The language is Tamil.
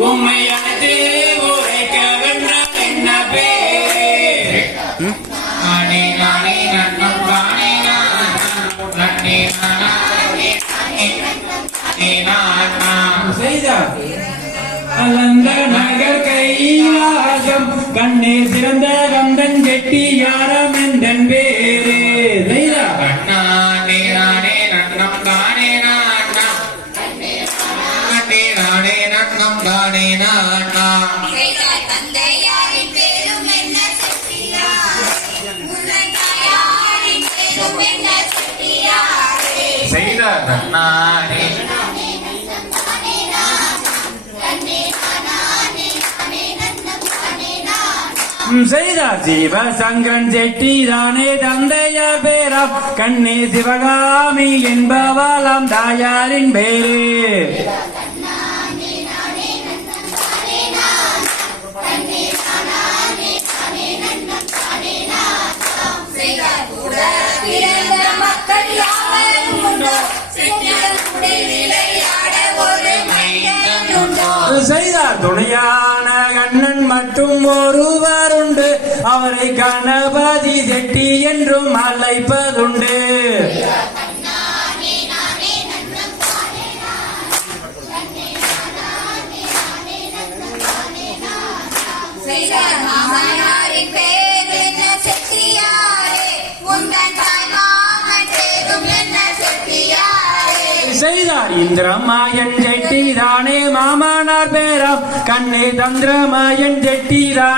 உம்மையது உரைக்க வென்றால் என்ன பேர்? நானே நானே நன்னம் தானே நன்னே செய்தார் அலந்த நகர் கைலாசம் கண்ணே சிறந்த கந்தன் செட்டி யாரம் எந்தன் பேரு செய்தார் நானே நானே நன்னம் தானே நானே நன்னம் தானே தந்தையாரின் பேரும் என்ன செய்தார் நானே செய்தார் சிவ சங்கரன் செட்டி தானே தந்தையார் பேராம் கண்ணே சிவகாமி என்பவாலாம் தாயாரின் பேரு செய்தார் துணையான கண்ணன் மட்டும் ஒருவர் உண்டு அவரை கணபதி செட்டி என்றும் அழைப்பதுண்டு செய்தார் இந்திரமாயன் செட்டி தானே மாமனார் பேராம் கண்ணே தந்திரமாயன் செட்டி தான்